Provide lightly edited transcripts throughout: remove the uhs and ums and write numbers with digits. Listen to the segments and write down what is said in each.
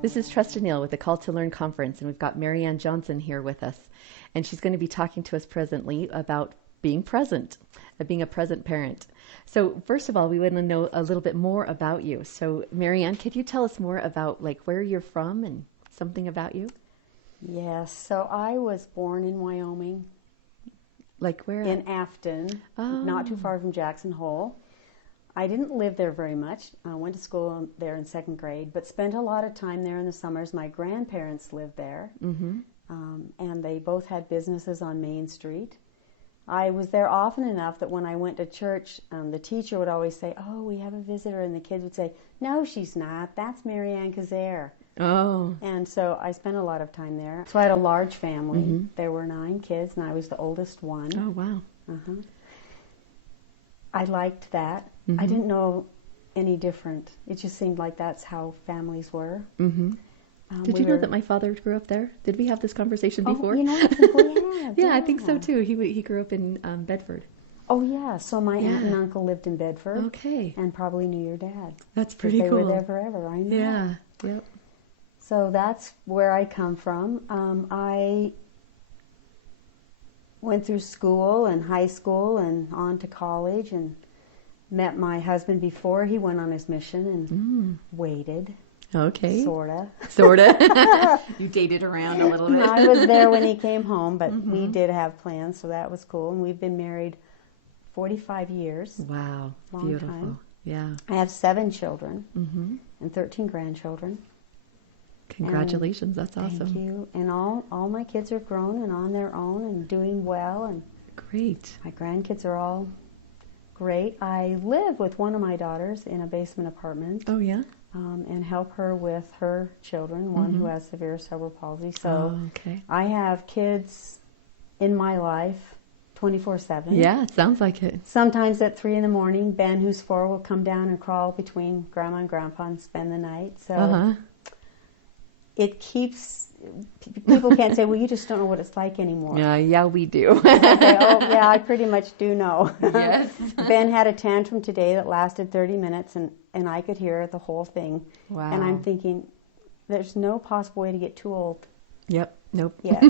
This is Trust Neil with the Call to Learn conference, and we've got Marianne Johnson here with us, and she's going to be talking to us presently about being present, being a present parent. So first of all, we want to know a little bit more about you. So Marianne, could you tell us more about like where you're from and something about you? Yes, so I was born in Wyoming, Like where? in Afton, not too far from Jackson Hole. I didn't live there very much. I went to school there in second grade, but spent a lot of time there in the summers. My grandparents lived there, and they both had businesses on Main Street. I was there often enough that when I went to church, the teacher would always say, "Oh, we have a visitor," and the kids would say, "No, she's not. That's Marianne Kazare." Oh. And so I spent a lot of time there. So I had a large family. There were 9 kids, and I was the oldest one. Oh, wow. I liked that. I didn't know any different. It just seemed like that's how families were. Did you know that my father grew up there? Did we have this conversation before? You know, I think we have. Yeah, I think so too. He grew up in Bedford. Oh, yeah. So my aunt and uncle lived in Bedford. Okay. And probably knew your dad. That's pretty They cool. were there forever, I know. Yeah. Yep. So that's where I come from. I went through school and high school and on to college and met my husband before he went on his mission and waited, Okay. sorta. Sorta. You dated around a little bit. I was there when he came home, but we did have plans, so that was cool. And we've been married 45 years. Wow. Long Beautiful. time. Yeah. I have 7 children and 13 grandchildren. Congratulations. That's awesome. Thank you. And all my kids are grown and on their own and doing well, and Great. my grandkids are all great. I live with one of my daughters in a basement apartment Oh, yeah? and help her with her children, one who has severe cerebral palsy. So Oh, okay. I have kids in my life 24/7. Yeah, it sounds like it. Sometimes at 3 in the morning, Ben, who's 4, will come down and crawl between Grandma and Grandpa and spend the night. So it keeps, people can't say, well, you just don't know what it's like anymore. Yeah, we do. Okay, oh, yeah, I pretty much do know. Yes. Ben had a tantrum today that lasted 30 minutes, and I could hear the whole thing. Wow. And I'm thinking, there's no possible way to get too old Yep. Nope. yet.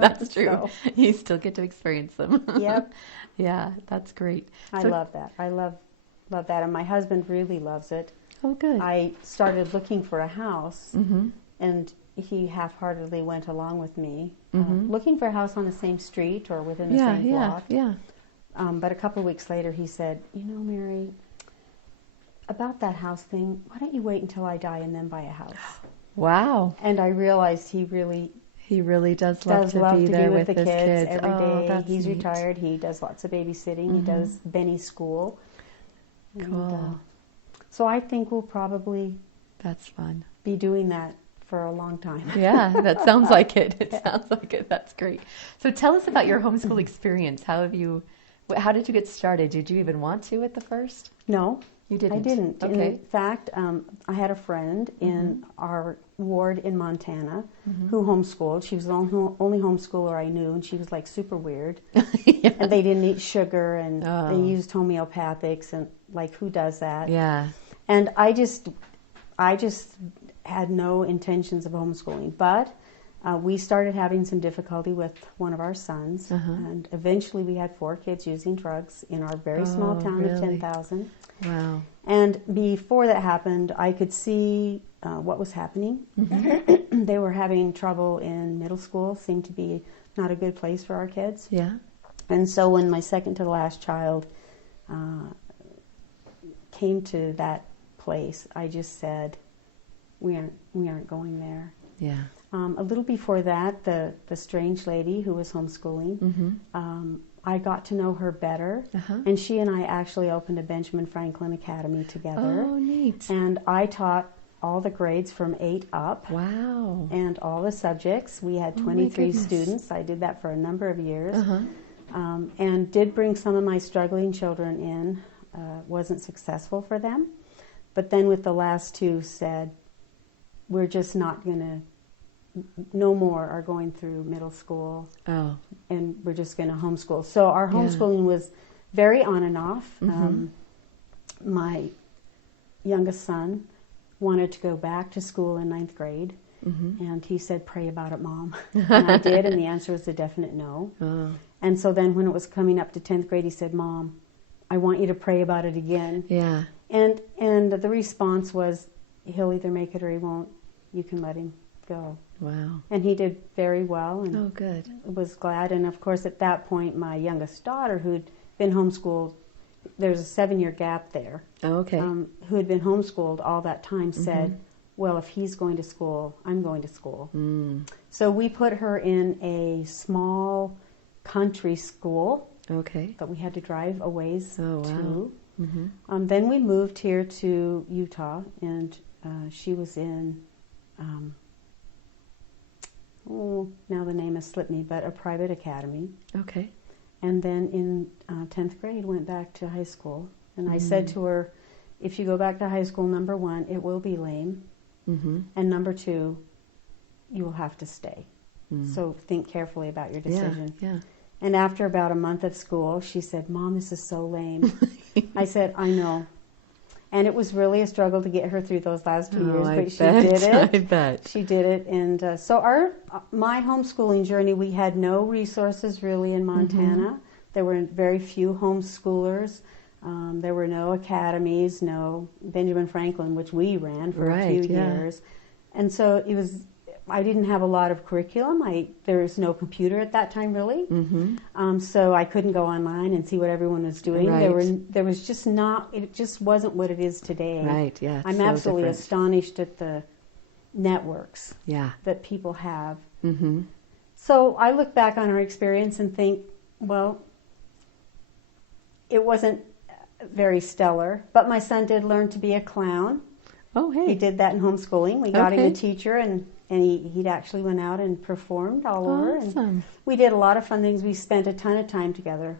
That's true. So. You still get to experience them. Yep. Yeah, that's great. I So- love that. I love that. And my husband really loves it. Oh, good. I started looking for a house, and he half-heartedly went along with me, looking for a house on the same street or within the same block. Yeah. But a couple of weeks later, he said, "You know, Mary, about that house thing, why don't you wait until I die and then buy a house?" Wow. And I realized he really He really does love to be be there with with the his kids kids. every Oh, day. that's He's neat. retired. He does lots of babysitting. He does Benny's school. Cool. So I think we'll probably That's fun. be doing that for a long time. Yeah, that sounds like it. It sounds like it. That's great. So tell us about your homeschool experience. How did you get started? Did you even want to at the first? No, You didn't? I didn't. Okay. In fact, I had a friend in our ward in Montana who homeschooled. She was the only homeschooler I knew, and she was like super weird. Yeah. And they didn't eat sugar, and Oh. they used homeopathics, and like, who does that? Yeah. And I just had no intentions of homeschooling, but we started having some difficulty with one of our sons, and eventually we had 4 kids using drugs in our very small Oh, town of really? 10,000. Wow. And before that happened, I could see what was happening. They were having trouble in middle school, seemed to be not a good place for our kids. Yeah. And so when my second to the last child came to that place, I just said, we aren't going there. Yeah. A little before that, the strange lady who was homeschooling, I got to know her better, and she and I actually opened a Benjamin Franklin Academy together. Oh, neat. And I taught all the grades from 8 up. Wow. And all the subjects. We had Oh, my 23 goodness. students. I did that for a number of years. And did bring some of my struggling children in. Wasn't successful for them. But then with the last 2 said, we're just not going to, no more are going through middle school, Oh. and we're just going to homeschool. So our homeschooling was very on and off. My youngest son wanted to go back to school in ninth grade. And he said, "Pray about it, Mom." And I did, and the answer was a definite no. Oh. And so then when it was coming up to 10th grade, he said, "Mom, I want you to pray about it again." Yeah. And the response was, "He'll either make it or he won't. You can let him go." Wow. And he did very well, and Oh, good. was glad. And of course, at that point, my youngest daughter, who'd been homeschooled, there's a 7-year gap there, Oh, okay. who had been homeschooled all that time, said, "Well, if he's going to school, I'm going to school." So we put her in a small country school Okay. that we had to drive a ways Oh, wow. to. Then we moved here to Utah, and she was in, now the name has slipped me, but a private academy. Okay. And then in 10th grade, went back to high school. And I said to her, "If you go back to high school, number one, it will be lame. And number two, you will have to stay. So think carefully about your decision." Yeah. And after about a month of school, she said, "Mom, this is so lame." I said, "I know." And it was really a struggle to get her through those last 2 years, but she did it. I bet. She did it. And so my homeschooling journey, we had no resources really in Montana. There were very few homeschoolers. There were no academies, no Benjamin Franklin, which we ran for a few years. And so I didn't have a lot of curriculum. There was no computer at that time, really. So I couldn't go online and see what everyone was doing. Right. There was just not, it just wasn't what it is today. Right, yeah. I'm so absolutely different. astonished at the networks Yeah. that people have. So I look back on our experience and think, well, it wasn't very stellar, but my son did learn to be a clown. Oh, hey. He did that in homeschooling. We got him Okay. a teacher, and he'd actually went out and performed all over. Awesome. And we did a lot of fun things. We spent a ton of time together,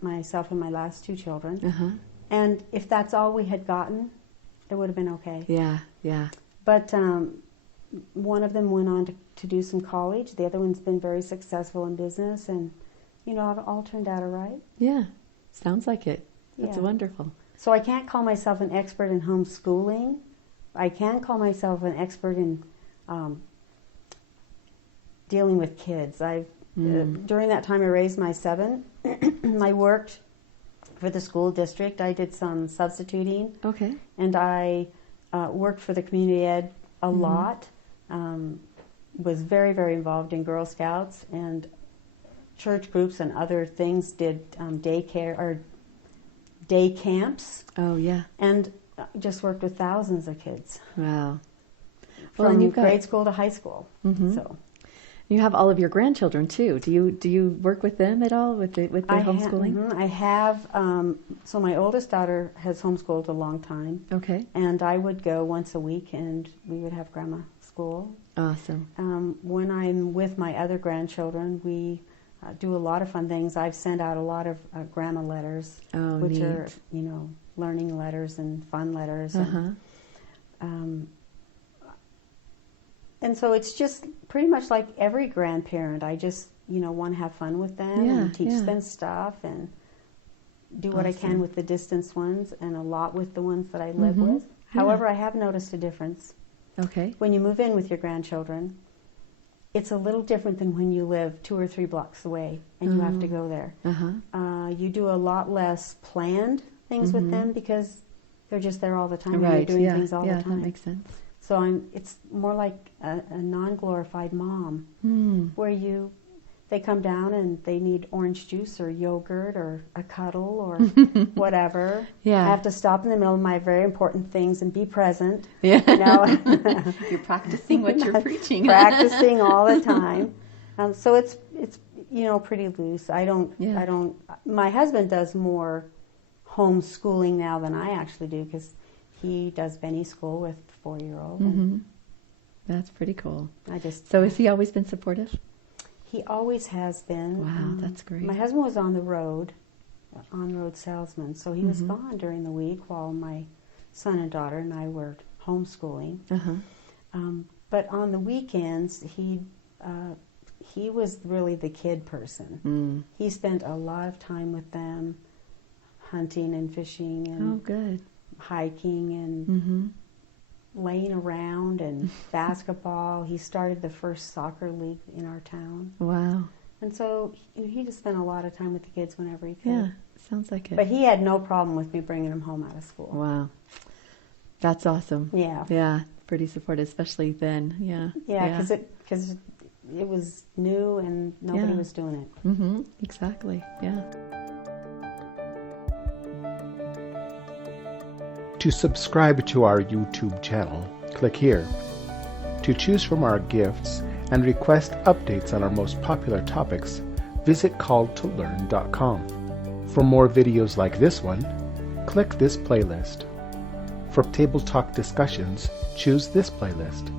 myself and my last 2 children. And if that's all we had gotten, it would have been okay. Yeah, yeah. But one of them went on to do some college. The other one's been very successful in business, and it all turned out all right. Yeah. Sounds like it. That's Yeah. wonderful. So I can't call myself an expert in homeschooling. I can call myself an expert in dealing with kids. During that time I raised my 7. I worked for the school district. I did some substituting. Okay. And I worked for the community ed a lot. Was very, very involved in Girl Scouts and church groups and other things. Did daycare or day camps. Oh, yeah. And just worked with thousands of kids. Wow. Well, and From you've got, grade school to high school. So you have all of your grandchildren too. Do you work with them at all with their homeschooling? I have. So my oldest daughter has homeschooled a long time, Okay. and I would go once a week, and we would have grandma school. Awesome. When I'm with my other grandchildren, we do a lot of fun things. I've sent out a lot of grandma letters, Oh, which neat. are learning letters and fun letters. And so it's just pretty much like every grandparent. I just, want to have fun with them and teach them stuff and do what I can with the distance ones and a lot with the ones that I live with. However, I have noticed a difference. Okay. When you move in with your grandchildren, it's a little different than when you live 2 or 3 blocks away and you have to go there. You do a lot less planned things with them because they're just there all the time and you're doing things all the time. Yeah, that makes sense. So it's more like a non-glorified mom, where they come down and they need orange juice or yogurt or a cuddle or whatever. Yeah. I have to stop in the middle of my very important things and be present. Yeah. You're practicing what you're preaching. Practicing all the time. So it's pretty loose. I don't. My husband does more homeschooling now than I actually do because he does Benny school with 4-year-old. That's pretty cool. So has he always been supportive? He always has been. Wow, that's great. My husband was on the road salesman, so he was gone during the week while my son and daughter and I were homeschooling. But on the weekends, he was really the kid person. He spent a lot of time with them, hunting and fishing and good. hiking and laying around and basketball. He started the first soccer league in our town. Wow. And so he just spent a lot of time with the kids whenever he could. Yeah, sounds like it. But he had no problem with me bringing him home out of school. Wow. That's awesome. Yeah. Yeah, pretty supportive, especially then. Yeah. Yeah, because it was new and nobody was doing it. Mm-hmm. Exactly. Yeah. To subscribe to our YouTube channel, click here. To choose from our gifts and request updates on our most popular topics, visit calledtolearn.com. For more videos like this one, click this playlist. For Table Talk discussions, choose this playlist.